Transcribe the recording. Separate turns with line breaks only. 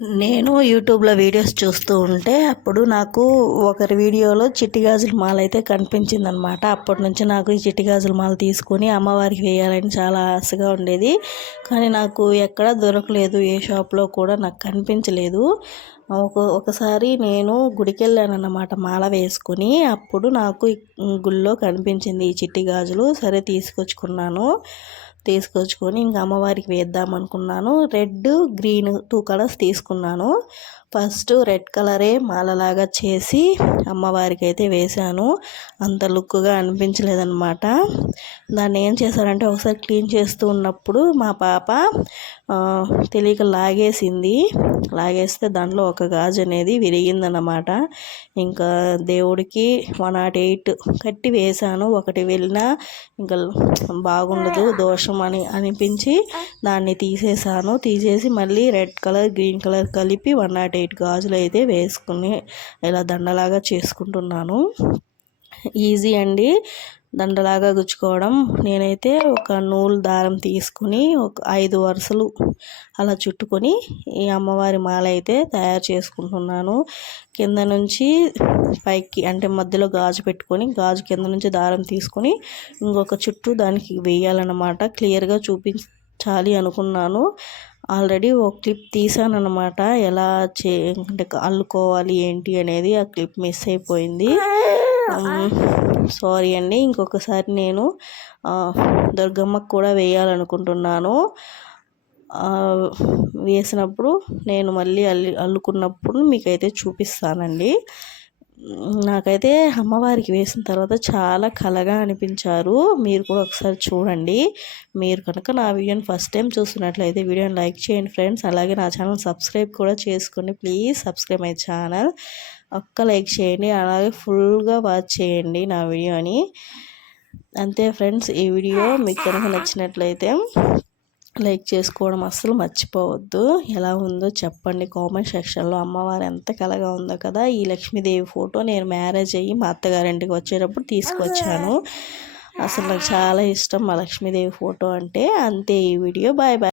నేను యూట్యూబ్లో వీడియోస్ చూస్తూ ఉంటే అప్పుడు నాకు ఒకరి వీడియోలో చిట్టిగాజుల మాల అయితే కనిపించిందనమాట అప్పటి నుంచి నాకు ఈ చిట్టిగాజుల మాల తీసుకొని అమ్మవారికి వేయాలని చాలా ఆశగా ఉండేది. కానీ నాకు ఎక్కడ దొరకలేదు. ఏ షాప్లో కూడా నాకు కనిపించలేదు. ఒకసారి నేను గుడికి వెళ్ళానన్నమాట మాల వేసుకొని. అప్పుడు నాకు గుళ్ళో కనిపించింది ఈ చిట్టి గాజులు. సరే తీసుకొచ్చుకున్నాను. తీసుకొచ్చుకొని ఇంకా అమ్మవారికి వేద్దాం అనుకున్నాను రెడ్ గ్రీన్ టూ కలర్స్ తీసుకున్నాను. ఫస్ట్ రెడ్ కలరే మాలలాగా చేసి అమ్మవారికి అయితే వేశాను. అంత లుక్గా అనిపించలేదన్నమాట. దాన్ని ఏం చేశారంటే ఒకసారి క్లీన్ చేస్తూ ఉన్నప్పుడు మా పాప తెలియక లాగేసింది. లాగేస్తే దాంట్లో ఒక గాజు అనేది విరిగిందన్నమాట. ఇంకా దేవుడికి వన్ నాట్ ఎయిట్ కట్టి వేశాను. ఒకటి వెళ్ళినా ఇంకా బాగుండదు దోషం అని అనిపించి దాన్ని తీసేసాను తీసేసి మళ్ళీ రెడ్ కలర్ గ్రీన్ కలర్ కలిపి వన్ నాట్ ఎయిట్ గాజులు అయితే వేసుకుని ఇలా దండలాగా చేసుకుంటున్నాను. ఈజీ అండి దండలాగా గుచ్చుకోవడం. నేనైతే ఒక నూలు దారం తీసుకుని ఒక ఐదు వరుసలు అలా చుట్టుకొని ఈ అమ్మవారి మాల అయితే తయారు చేసుకుంటున్నాను. కింద నుంచి పైకి అంటే మధ్యలో గాజు పెట్టుకొని గాజు కింద నుంచి దారం తీసుకొని ఇంకొక చుట్టూ దానికి వేయాలన్నమాట. క్లియర్గా చూపించాలి అనుకున్నాను. ఆల్రెడీ ఒక క్లిప్ తీసాను అనమాట ఎలా చే అంటే అల్లుకోవాలి ఏంటి అనేది ఆ క్లిప్ మిస్ అయిపోయింది. సారీ అండి. ఇంకొకసారి నేను దుర్గమ్మకు కూడా వేయాలనుకుంటున్నాను. వేసినప్పుడు నేను మళ్ళీ అల్లి అల్లుకున్నప్పుడు మీకైతే చూపిస్తానండి. నాకైతే అమ్మవారికి వేసిన తర్వాత చాలా కలగా అనిపించారు. మీరు కూడా ఒకసారి చూడండి. మీరు కనుక నా వీడియోని ఫస్ట్ టైం చూస్తున్నట్లయితే వీడియోని లైక్ చేయండి ఫ్రెండ్స్. అలాగే నా ఛానల్ సబ్స్క్రైబ్ కూడా చేసుకోండి. Please subscribe my channel. ఒక్క లైక్ చేయండి. అలాగే ఫుల్గా వాచ్ చేయండి నా వీడియోని. అంతే ఫ్రెండ్స్ ఈ వీడియో మీకు కనుక నచ్చినట్లయితే లైక్ చేసుకోవడం అస్సలు మర్చిపోవద్దు. ఎలా ఉందో చెప్పండి కామెంట్ సెక్షన్లో. అమ్మవారు ఎంత కలగా ఉందో కదా. ఈ లక్ష్మీదేవి ఫోటో నేను మ్యారేజ్ అయ్యి మా అత్తగారింటికి వచ్చేటప్పుడు తీసుకొచ్చాను. అసలు నాకు చాలా ఇష్టం మా లక్ష్మీదేవి ఫోటో అంటే. అంతే ఈ వీడియో. Bye bye.